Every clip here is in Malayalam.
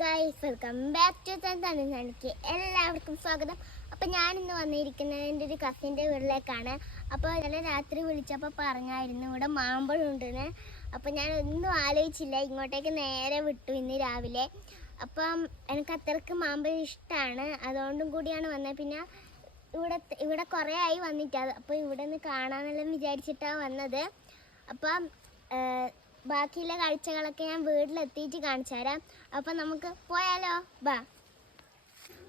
ഗൈസ്, വെൽക്കം ബാക്ക് ടു തനിക്ക് എല്ലാവർക്കും സ്വാഗതം. അപ്പം ഞാനിന്ന് വന്നിരിക്കുന്നത് എൻ്റെ ഒരു കസിൻ്റെ വീട്ടിലേക്കാണ്. അപ്പോൾ ഇന്നലെ രാത്രി വിളിച്ചപ്പോൾ പറഞ്ഞായിരുന്നു ഇവിടെ മാമ്പഴം ഉണ്ടെന്ന്. അപ്പം ഞാൻ ഒന്നും ആലോചിച്ചില്ല, ഇങ്ങോട്ടേക്ക് നേരെ വിട്ടു ഇന്ന് രാവിലെ. അപ്പം എനിക്ക് അത്രയ്ക്ക് മാമ്പഴം ഇഷ്ടമാണ്, അതുകൊണ്ടും കൂടിയാണ് വന്നത്. പിന്നെ ഇവിടെ കുറേ ആയി വന്നിട്ട്, അപ്പോൾ ഇവിടെ നിന്ന് കാണാമെന്നെല്ലാം വിചാരിച്ചിട്ടാണ് വന്നത്. അപ്പം ബാക്കിയുള്ള കാഴ്ചകളൊക്കെ ഞാൻ വീട്ടിലെത്തിയിട്ട് കാണിച്ചു തരാം. അപ്പം നമുക്ക് പോയാലോ, ബാ.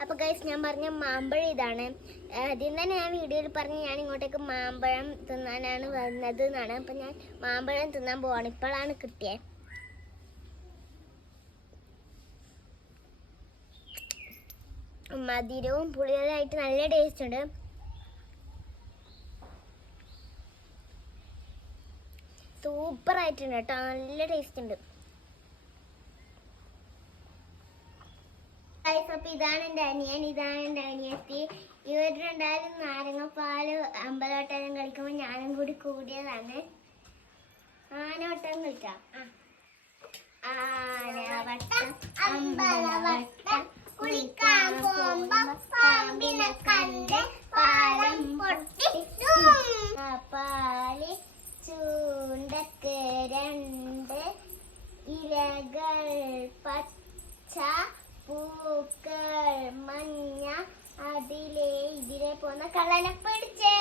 അപ്പോൾ ഗൈസ്, ഞാൻ പറഞ്ഞ മാമ്പഴം ഇതാണ്. ആദ്യം തന്നെ ഞാൻ വീഡിയോയിൽ പറഞ്ഞ് ഞാൻ ഇങ്ങോട്ടേക്ക് മാമ്പഴം തിന്നാനാണ് വന്നത് എന്നാണ്. അപ്പം ഞാൻ മാമ്പഴം തിന്നാൻ പോവാണ്, ഇപ്പോഴാണ് കിട്ടിയത്. മധുരവും പുളിയതായിട്ട് നല്ല ടേസ്റ്റ് ഉണ്ട്. സൂപ്പർ ആയിട്ടുണ്ട് കേട്ടോ, നല്ല ടേസ്റ്റ് ഉണ്ട്. അപ്പൊ ഇതാണ് എൻ്റെ അനിയൻ, ഇതാണ് എൻ്റെ അനിയത്തി. ഇവർ രണ്ടാലും നാരങ്ങപ്പാല് അമ്പലവട്ടം കളിക്കുമ്പോൾ ഞാനും കൂടി കൂടിയതാണ്. ആനവട്ടം കളിക്കാം. ആനവട്ടം അമ്പലവട്ടം കുളിക്കാൻ പോകുമ്പോ പാമ്പിനെ കണ്ട് പാലം പൊട്ടി. പാല് ചൂണ്ടക്ക് രണ്ട് ഇലകൾ, പച്ച പൂക്കൾ മഞ്ഞ, ഇതിലെ പോന്ന കള്ളനെ പിടിച്ചേ.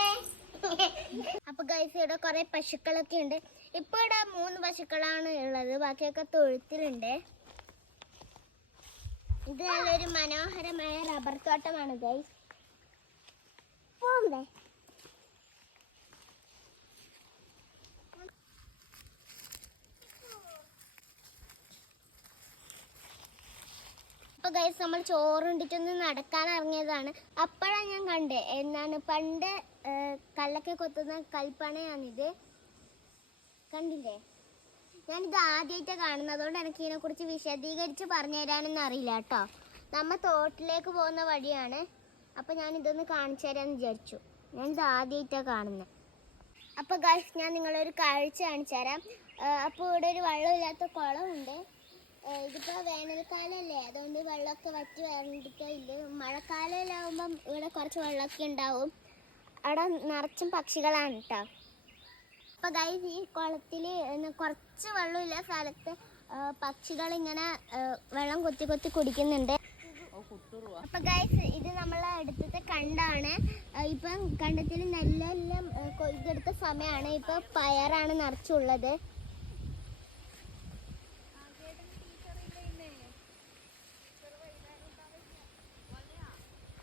അപ്പൊ ഗൈസ്, ഇവിടെ കുറെ പശുക്കളൊക്കെ ഉണ്ട്. ഇപ്പൊ ഇവിടെ 3 പശുക്കളാണ് ഉള്ളത്, ബാക്കിയൊക്കെ തൊഴുത്തിലുണ്ട്. ഇത് നല്ലൊരു മനോഹരമായ റബ്ബർ തോട്ടമാണ് ഗൈസ്. പോണ്ടേ? അപ്പോൾ ഗൈസ്, നമ്മൾ ചോറുണ്ടിട്ടൊന്ന് നടക്കാൻ ഇറങ്ങിയതാണ്. അപ്പോഴാണ് ഞാൻ കണ്ടേ, എന്താണ് പണ്ട് കല്ലൊക്കെ കൊത്തുന്ന കൽപ്പണയാണിത്. കണ്ടില്ലേ? ഞാനിത് ആദ്യമായിട്ടാണ് കാണുന്നത്, അതുകൊണ്ട് എനിക്ക് ഇതിനെക്കുറിച്ച് വിശദീകരിച്ച് പറഞ്ഞു തരാനൊന്നും അറിയില്ല കേട്ടോ. നമ്മൾ തോട്ടിലേക്ക് പോകുന്ന വഴിയാണ്. അപ്പോൾ ഞാനിതൊന്ന് കാണിച്ചു തരാമെന്ന് വിചാരിച്ചു. ഞാനിത് ആദ്യമായിട്ടാണ് കാണുന്നത്. അപ്പോൾ ഗൈസ്, ഞാൻ നിങ്ങളൊരു കാഴ്ച കാണിച്ചു തരാം. അപ്പോൾ ഇവിടെ ഒരു വെള്ളമില്ലാത്ത കുളമുണ്ട്. ഇതിപ്പോൾ വേനൽക്കാലമല്ലേ, അതുകൊണ്ട് വെള്ളമൊക്കെ വറ്റി വരണ്ടിട്ടില്ല. മഴക്കാലമാകുമ്പം ഇവിടെ കുറച്ച് വെള്ളമൊക്കെ ഉണ്ടാവും. അവിടെ നിറച്ചും പക്ഷികളാണ് കേട്ടോ. അപ്പോൾ ഗൈസ്, ഈ കുളത്തിൽ കുറച്ച് വെള്ളമില്ല സ്ഥലത്ത് പക്ഷികളിങ്ങനെ വെള്ളം കൊത്തി കൊത്തി കുടിക്കുന്നുണ്ട്. അപ്പോൾ ഗൈസ്, ഇത് നമ്മളെ അടുത്തത്തെ കണ്ടാണ്. ഇപ്പം കണ്ടത്തിൽ നെല്ലെല്ലാം കൊയ്തെടുത്ത സമയമാണ്. ഇപ്പോൾ പയറാണ് നിറച്ചുള്ളത്.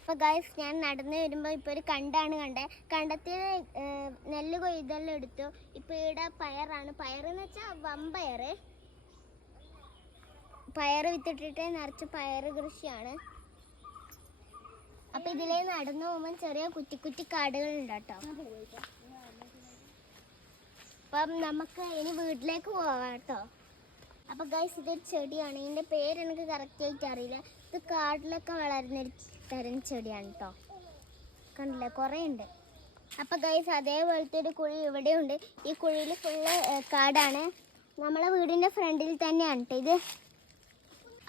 അപ്പോൾ ഗൈസ്, ഞാൻ നടന്നു വരുമ്പോൾ ഇപ്പോൾ ഒരു കണ്ടാണ് കണ്ടത്. കണ്ടത്തിൽ നെല്ല് കൊയ്തെല്ലാം എടുത്തു. ഇപ്പോൾ ഇവിടെ പയറാണ്. പയറെന്ന് വെച്ചാൽ വമ്പയർ. പയർ വിത്തിട്ടിട്ട് നിറച്ച് പയർ കൃഷിയാണ്. അപ്പോൾ ഇതിലേ നടന്നു പോകുമ്പോൾ ചെറിയ കുറ്റി കുറ്റി കാടുകളുണ്ട് കേട്ടോ. അപ്പം നമുക്ക് ഇനി വീട്ടിലേക്ക് പോവാം കേട്ടോ. അപ്പോൾ ഗൈസ്, ഇതൊരു ചെടിയാണ്. ഇതിൻ്റെ പേര് എനിക്ക് കറക്റ്റായിട്ട് അറിയില്ല. ഇത് കാട്ടിലൊക്കെ വളരുന്നൊരു തരം ചെടിയാണ് കേട്ടോ. കണ്ടില്ലേ, കുറേ ഉണ്ട്. അപ്പോൾ ഗൈസ്, അതേപോലത്തെ ഒരു കുഴി ഇവിടെ ഉണ്ട്. ഈ കുഴിയിൽ ഫുള്ള് കാടാണ്. നമ്മളെ വീടിൻ്റെ ഫ്രണ്ടിൽ തന്നെയാണ് കേട്ടോ ഇത്.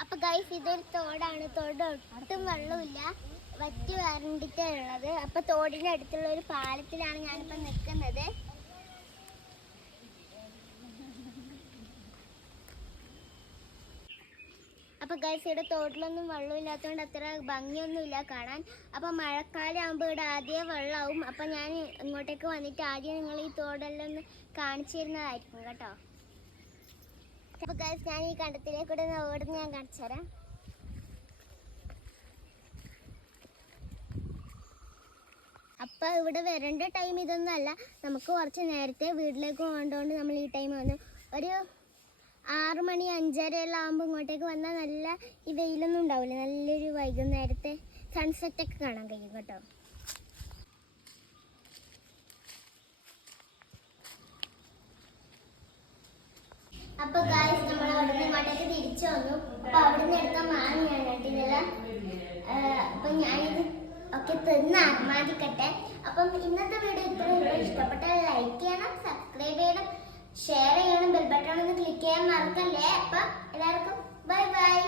അപ്പോൾ ഗൈസ്, ഇതൊരു തോടാണ്. തോട് ഒട്ടും വെള്ളമില്ല, വറ്റി വരണ്ടിട്ടാണ് ഉള്ളത്. അപ്പോൾ തോടിൻ്റെ അടുത്തുള്ള ഒരു പാലത്തിലാണ് ഞാനിപ്പോൾ നിൽക്കുന്നത്. അപ്പോൾ ഗൈസ്, ഇവിടെ തോട്ടിലൊന്നും വെള്ളമില്ലാത്തതുകൊണ്ട് അത്ര ഭംഗിയൊന്നുമില്ല കാണാൻ. അപ്പോൾ മഴക്കാലം ആകുമ്പോൾ ഇവിടെ ആദ്യം വെള്ളമാവും. അപ്പോൾ ഞാൻ ഇങ്ങോട്ടേക്ക് വന്നിട്ട് ആദ്യം നിങ്ങൾ ഈ തോടെല്ലാം ഒന്ന് കാണിച്ചു തരുന്നതായിരിക്കും കേട്ടോ. അപ്പോൾ ഗൈസ്, ഞാൻ ഈ കണ്ടത്തിലേക്കൂടെ ഓടുന്ന ഞാൻ കാണിച്ചു തരാം. അപ്പോൾ ഇവിടെ വരേണ്ട ടൈം ഇതൊന്നും അല്ല, നമുക്ക് കുറച്ച് നേരത്തെ വീട്ടിലേക്ക് പോകേണ്ടതുകൊണ്ട് നമ്മൾ ഈ ടൈം വന്നു. ഒരു 6 മണി 5:30 എല്ലാം ആകുമ്പോൾ ഇങ്ങോട്ടേക്ക് വന്നാൽ നല്ല ഈ വെയിലൊന്നും ഉണ്ടാവില്ല, നല്ലൊരു വൈകുന്നേരത്തെ സൺസെറ്റൊക്കെ കാണാൻ കഴിയും കേട്ടോ. അപ്പോൾ ഗൈസ്, നമ്മൾ അവിടെ നിന്ന് ഇങ്ങോട്ടേക്ക് തിരിച്ചു വന്നു. അപ്പോൾ അവിടെ നിന്ന് എടുത്ത മാങ്ങയാണ് കേട്ടില്ല. അപ്പം ഞാനിത് ഒക്കെ തിന്ന് ആത്മാദിക്കട്ടെ. അപ്പം ഇന്നത്തെ വീഡിയോ ഇത്രയും ഇഷ്ടപ്പെട്ടാൽ ലൈക്ക് ചെയ്യണം, സബ്സ്ക്രൈബ് ചെയ്യണം, ഷെയർ ചെയ്യണം, ബെൽ ബട്ടൺ ഒന്ന് ക്ലിക്ക് ചെയ്യാൻ മറക്കല്ലേ. അപ്പം എല്ലാവർക്കും ബൈ ബൈ.